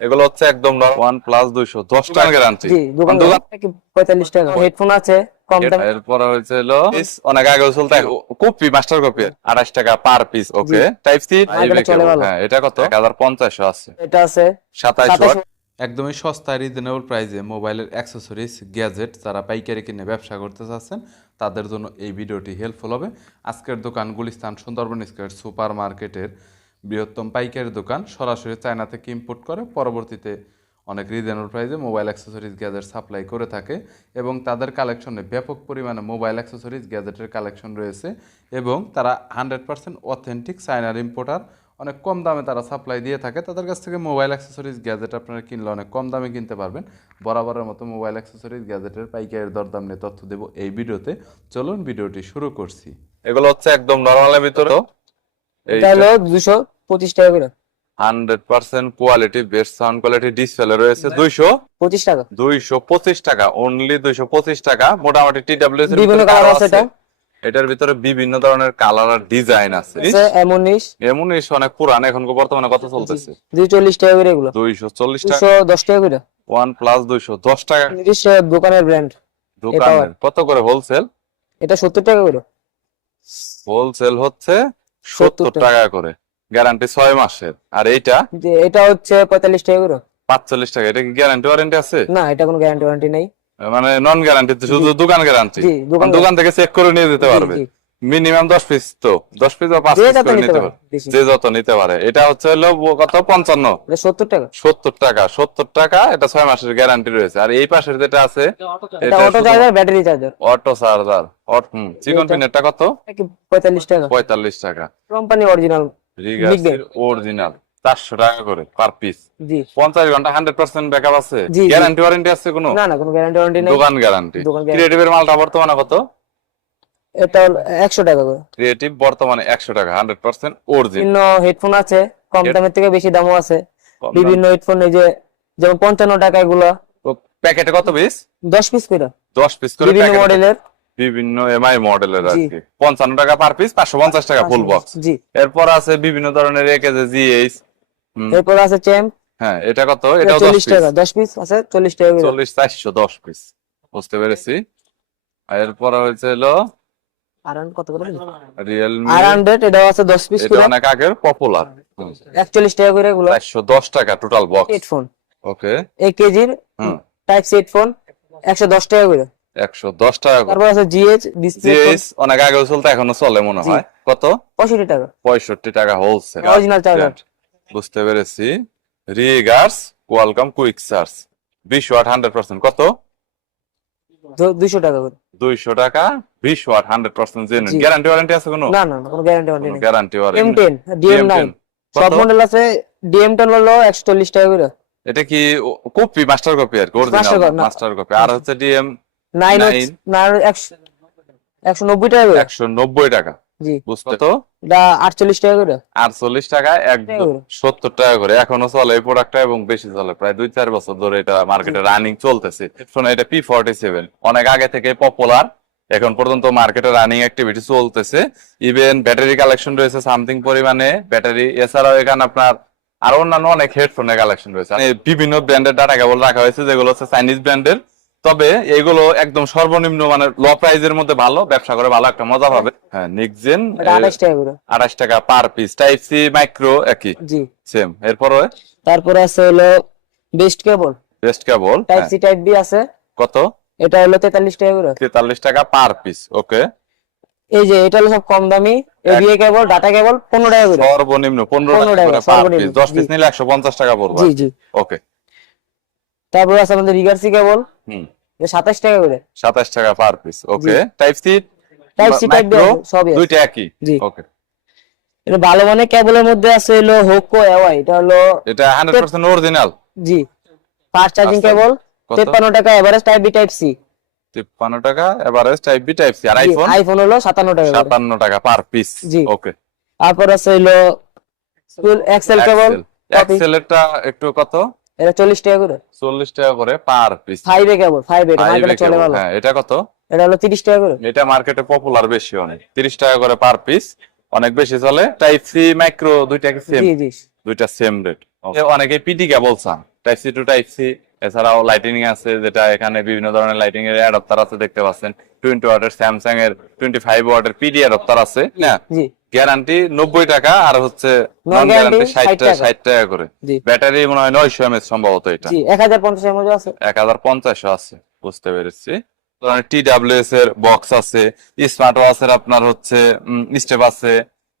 এগুলো হচ্ছে একদম ওয়ান প্লাস দুইশো দশ টাকা গ্যারান্টি পঁয়তাল্লিশ টাকা। হেডফোন আছে কম দাম। এরপরে হয়েছে অনেক আগে চলতে কপি মাস্টার কপি আড়াইশ টাকা per piece okay type C এটা চলে ভালো। হ্যাঁ এটা কত? এক হাজার পঞ্চাশও আছে। এটা আছে। সাতাইশ সাতাশ একদমই সস্তা রিজনেবল প্রাইসে মোবাইলের অ্যাক্সেসরিজ গ্যাজেট যারা পাইকারি কিনে ব্যবসা করতে চাচ্ছেন তাদের জন্য এই ভিডিওটি হেল্পফুল হবে। আজকের দোকান গুলিস্তান সুন্দরবন স্কোয়ার সুপার মার্কেটের বৃহত্তম পাইকারি দোকান সরাসরি চায়না থেকে ইম্পোর্ট করে পরবর্তীতে অনেক রিজনেবল প্রাইসে মোবাইল অ্যাক্সেসরিজ গ্যাজেট সাপ্লাই করে থাকে এবং তাদের কালেকশনে ব্যাপক পরিমাণে মোবাইল অ্যাক্সেসরিজ গ্যাজেটের কালেকশন রয়েছে এবং তারা হান্ড্রেড পার্সেন্ট অথেন্টিক চায়নার ইম্পোর্টার অনেক কম দামে তারা সাপ্লাই দিয়ে থাকে। তাদের কাছ থেকে মোবাইল অ্যাক্সেসরিজ গ্যাজেট আপনারা কিনলে অনেক কম দামে কিনতে পারবেন। বরাবরের মতো মোবাইল অ্যাক্সেসরিজ গ্যাজেটের পাইকারের দরদাম নিয়ে তথ্য দেব এই ভিডিওতে। চলুন ভিডিওটি শুরু করছি। এগুলো হচ্ছে একদম নর্মালের ভিতরে। এটা হলো দুশো পঁচিশ টাকা করে। Hundred percent quality best sound quality display রয়েছে দুইশো পঁচিশ টাকা। দুইশো পঁচিশ টাকা অনলি দুইশো পঁচিশ টাকা মোটামুটি টি ডাব্লিউ বিভিন্ন কালার আছে এটা? এটার ভিতরে বিভিন্ন ধরনের কালার আর ডিজাইন আছে। এমনিশ এমন ইস অনেক পুরান এখন বর্তমানে কত চলতেছে? দুই চল্লিশ টাকা করে এগুলো। দুইশো চল্লিশ টাকা। দশ টাকা করে। ওয়ান প্লাস দুইশো দশ টাকা। দোকানের ব্র্যান্ড দোকানের। কত করে হোলসেল এটা সত্তর টাকা করে। হোলসেল হচ্ছে সত্তর। টাকা করে। গ্যারান্টি ছয় মাসের। আর এইটা? যে এটা হচ্ছে পঁয়তাল্লিশ টাকা করে পাঁচচল্লিশ টাকা। এটা কি গ্যারান্টি ওয়ারেন্টি আছে? না এটা কোনো গ্যারান্টি ওয়ারেন্টি নেই। মানে নন গ্যারান্টি শুধু দোকান গ্যারান্টি দোকান দোকান থেকে চেক করে নিয়ে যেতে পারবে। মিনিমাম দশ পিস তো। দশ পিস বা পাঁচ যে পিস যত করে নিতে পারে যে যত নিতে পারে। এটা হচ্ছে হলো কত? পঞ্চান্ন। সত্তর টাকা। সত্তর টাকা। সত্তর টাকা এটা ছয় মাসের গ্যারান্টি রয়েছে। আর এই পাশের যেটা আছে এটা auto charger battery charger auto charger চিকন এটা- পিনেরটা কত? পঁয়তাল্লিশ টাকা। পঁয়তাল্লিশ টাকা। কোম্পানি অরিজিনাল রিগার্সের অরিজিনাল চারশো টাকা করে পার পিস পঞ্চাশ ঘণ্টা হান্ড্রেড পার্সেন্ট ব্যাকআপ আছে। গ্যারান্টি ওয়ারেন্টি আছে কোনো? না না কোনো গ্যারান্টি ওয়ারেন্টি নেই। দোকান গ্যারান্টি ক্রিয়েটিভের মালটা বর্তমানে কত? এটা হলো একশো টাকা করে। ক্রিয়েটিভ বর্তমানে একশো টাকা হান্ড্রেড পার্সেন্ট অরিজিনাল হেডফোন আছে কম দামের থেকে বেশি দামও আছে। বিভিন্ন হেডফোন এই যে যেমন পঞ্চান্ন টাকা এগুলো। প্যাকেটে কত পিস দশ পিস করে। দশ পিস করে বিভিন্ন মডেলের বিভিন্ন এমআই মডেলের আর কি পঞ্চান্ন টাকা পার পিস পাঁচশো পঞ্চাশ টাকা ফুল বক্স এরপর আছে বিভিন্ন ধরনের একেজে জিএইচ এরপর আছে চ্যাম্প হ্যাঁ এটা কত? এটাও চল্লিশ টাকা দশ পিস আছে চল্লিশ টাকা চল্লিশ চারশো দশ পিস বুঝতে পেরেছি। এরপর হয়েছে হলো আর কত করে? রিয়েলমি আর হান্ড্রেড এটাও আছে দশ পিস করে। অনেক আগের পপুলার একচল্লিশ টাকা করে এগুলো। টাকা টোটাল বক্স হেডফোন ওকে কেজির টাইপ সি হেডফোন টাকা করে। একশো দশ টাকা তারপর আছে জিএস অনেক আগেও চলতে এখনও চলে মনে হয়। কত? পঁয়ষট্টি টাকা। পঁয়ষট্টি টাকা হোলসেল অরিজিনাল চার্জার বুঝতে পেরেছি। রিগার্স ওয়েলকাম কুইক বিশ ওয়াট হান্ড্রেড পার্সেন্ট কত? দুইশো টাকা করে। দুইশো টাকা? বিশ watt hundred percent genuine guarantee warranty আছে কোনো? না না কোনো গ্যারান্টি ওয়ারেন্টি নেই। Guarantee M warranty ten DM nine সব মডেল আছে ডিএম টেন হলো একশো চল্লিশ টাকা করে। এটা কি কপি মাস্টার কপি আর কি অরিজিনাল মাস্টার কপি আর হচ্ছে ডিএম নাইন Nine। একশো একশো নব্বই টাকা একশো নব্বই টাকা। জি। বুঝতে তো এটা আটচল্লিশ টাকা করে। আটচল্লিশ টাকা একদম সত্তর টাকা করে। এখনও চলে এই প্রোডাক্টটা এবং বেশি চলে। প্রায় দুই চার বছর ধরে এটা মার্কেটে রানিং চলতেছে। শোনো এটা পি ফর্টি সেভেন অনেক আগে থেকে পপুলার এখন পর্যন্ত মার্কেটে রানিং অ্যাক্টিভিটি চলতেছে। ইভেন ব্যাটারি কালেকশন রয়েছে সামথিং পরিমাণে। ব্যাটারি এছাড়াও এখানে আপনার আরও অন্যান্য অনেক হেডফোনের কালেকশন রয়েছে। মানে বিভিন্ন ব্র্যান্ডের ডাটা কেবল রাখা হয়েছে যেগুলো হচ্ছে চাইনিজ ব্র্যান্ডের তবে এগুলো একদম সর্বনিম্ন মানে ল প্রাইজের মধ্যে ভালো ব্যবসা করে ভালো একটা মজা পাবে। হ্যাঁ নিকজেন আঠাশ টাকা per piece type C micro একই জি। সেম এরপরে? তারপরে আছে হলো best cable best cable type C type B আছে। কত? এটা হলো তেতাল্লিশ টাকা করে। তেতাল্লিশ টাকা পার পিস ওকে এই যে এটা হলো সব কম দামি। এডিএ কেবল ডাটা কেবল পনেরো টাকা করে। সর্বনিম্ন পনেরো 15 টাকা পার পিস দশ পিস নিলে একশো পঞ্চাশ টাকা পড়বে। জি জি। ওকে তারপরে আছে আমাদের রিগার্সি কেবল। হুম। সাতাশ টাকা করে। সাতাশ টাকা per piece okay type C type C type সবই। দুইটা একই? জি। ওকে এটা ভালো মানে কেবলের মধ্যে আছে হলো হোকো এওয়াই এটা হলো এটা হান্ড্রেড পার্সেন্ট অরিজিনাল জি। ফাস্ট চার্জিং কেবল কত? তেপ্পান্ন টাকা average type B type C তিপ্পান্ন টাকা average type B type C আর আইফোন আইফোন হলো সাতান্ন টাকা করে। সাতান্ন টাকা পার পিস জি। ওকে তারপর আছে হলো এক্সেল কেবল এক্সেল এরটা একটু কত? এটা চল্লিশ টাকা করে? চল্লিশ টাকা করে per piece five A cable five এটা মার্কেটে চলে ভালো। হ্যাঁ এটা কত? এটা হলো তিরিশ টাকা করে। এটা মার্কেটে পপুলার বেশি অনেক। তিরিশ টাকা করে পার পিস অনেক বেশি চলে। টাইপ সি মাইক্রো দুইটা কি সেম জি। জি দুইটা সেম রেট অনেকে পিডি কেবল চান type C to type C এছাড়াও লাইটিং আছে যেটা এখানে বিভিন্ন ধরনের লাইটিং এর অ্যাডাপ্টার আছে দেখতে পাচ্ছেন। টোয়েন্টি ওয়াটের স্যামসাং এর টোয়েন্টি ফাইভ ওয়াটের পিডি অ্যাডাপ্টার আছে। না। গ্যারান্টি নব্বই টাকা আর হচ্ছে নন গ্যারান্টি ষাট 60 টাকা। টাকা। ষাট টাকা করে। ব্যাটারি মনে হয় নয়শো এমএস সম্ভবত এটা। এক হাজার পঞ্চাশের মধ্যে আছে। এক হাজার পঞ্চাশও আছে বুঝতে পেরেছি। টি ডাব্লিউএস এর বক্স আছে স্মার্ট ওয়াচের আপনার হচ্ছে স্টেপ আছে।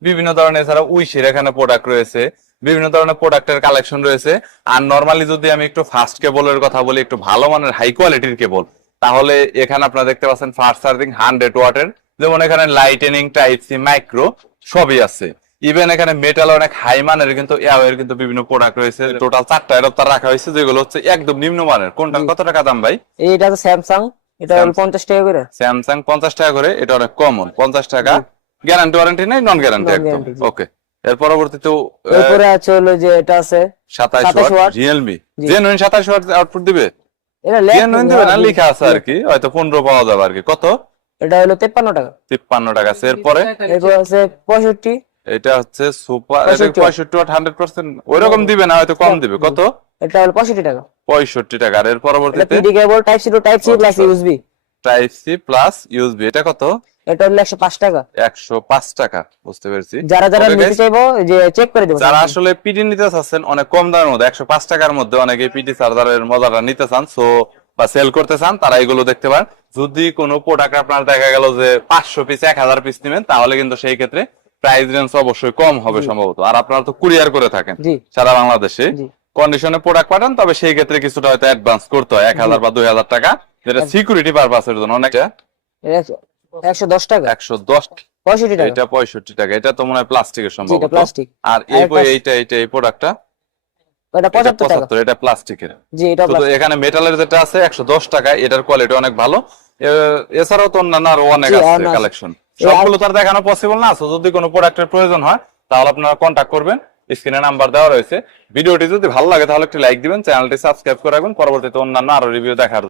বিভিন্ন ধরনের এছাড়া উইশের এখানে প্রোডাক্ট রয়েছে। বিভিন্ন ধরনের প্রোডাক্টের কালেকশন রয়েছে। আর নর্মালি যদি আমি একটু ফাস্ট কেবলের কথা বলি একটু ভালো মানের হাই কোয়ালিটির কেবল তাহলে এখানে আপনারা দেখতে পাচ্ছেন ফাস্ট চার্জিং হান্ড্রেড ওয়াটের যেমন এখানে লাইটেনিং টাইপ সি মাইক্রো সবই আছে। ইভেন এখানে মেটাল অনেক হাই মানের কিন্তু এর কিন্তু বিভিন্ন প্রোডাক্ট রয়েছে। টোটাল চারটা অ্যাডাপ্টার রাখা হয়েছে যেগুলো হচ্ছে একদম নিম্ন মানের। কোনটা কত টাকা দাম ভাই? এইটা তো স্যামসাং এটা। পঞ্চাশ টাকা করে। স্যামসাং পঞ্চাশ টাকা করে এটা অনেক কমন পঞ্চাশ টাকা। গ্যারান্টি ওয়ারেন্টি নাই? নন গ্যারান্টি একদম। ওকে এর পরবর্তীতে এরপরে আছে হলো যে এটা আছে 27 ওয়াট। রিয়েলমি। জেনুইন সাতাশ ওয়াট আউটপুট দিবে? এটা লেখ জেনুইন দিবে না লেখা আছে আর কি হয়তো পনেরো পাওয়া যাবে আর কি। কত? এটা হলো তেপ্পান্ন টাকা। তিপ্পান্ন টাকা আছে। এরপরে? এরপর আছে পঁয়ষট্টি। এটা হচ্ছে সুপার 65 পঁয়ষট্টি ওয়াট। হান্ড্রেড পার্সেন্ট ওইরকম দিবে না হয়তো কম দিবে। কত? এটা হলো পঁয়ষট্টি টাকা। পঁয়ষট্টি টাকা। আর এর পরবর্তীতে? PD cable type C to type C plus. USB type C plus USB এটা কত? এটা হলো একশো পাঁচ টাকা। একশো পাঁচ টাকা বুঝতে পেরেছি। যারা যারা নিতে? চাইব যে চেক করে দেবো যারা আসলে পিটি নিতে চাচ্ছেন অনেক কম দামের মধ্যে একশো পাঁচ টাকার মধ্যে অনেকে পিটি চার্জারের মজাটা নিতে চান সো বা সেল করতে চান তারা এগুলো দেখতে পারেন। যদি কোনো প্রোডাক্ট আপনার দেখা গেল যে পাঁচশো পিস এক হাজার পিস নেবেন তাহলে কিন্তু সেই ক্ষেত্রে প্রাইস রেঞ্জ অবশ্যই কম হবে সম্ভবত। আর আপনারা তো কুরিয়ার করে থাকেন সারা বাংলাদেশে। কন্ডিশনে প্রোডাক্ট পাঠান তবে সেই ক্ষেত্রে কিছুটা হয়তো অ্যাডভান্স করতে হয় এক হাজার বা দুই হাজার টাকা যেটা সিকিউরিটি পারপাসের জন্য অনেকটা। একশো দশ টাকা? একশো দশ পঁয়ষট্টি টাকা। এটা পঁয়ষট্টি টাকা। এটা তো মনে হয় প্লাস্টিকের প্লাস্টিক। আর এই বই এইটা এইটা এই প্রোডাক্টটা? এটা পঁচাত্তর টাকা। এটা প্লাস্টিকের। জি এটা এখানে মেটালের যেটা আছে একশো দশ টাকা এটার কোয়ালিটি অনেক ভালো। এছাড়াও তো অন্যান্য আরও অনেক আছে কালেকশন সবগুলো দেখানো পসিবল না। যদি কোনো প্রোডাক্টের প্রয়োজন হয় তাহলে আপনারা কন্ট্যাক্ট করবেন। স্ক্রিনে নাম্বার দেওয়া রয়েছে। ভিডিওটি যদি ভালো লাগে তাহলে একটি লাইক দিবেন। চ্যানেলটি সাবস্ক্রাইব করে রাখবেন। পরবর্তীতে অন্যান্য আরও রিভিউ দেখার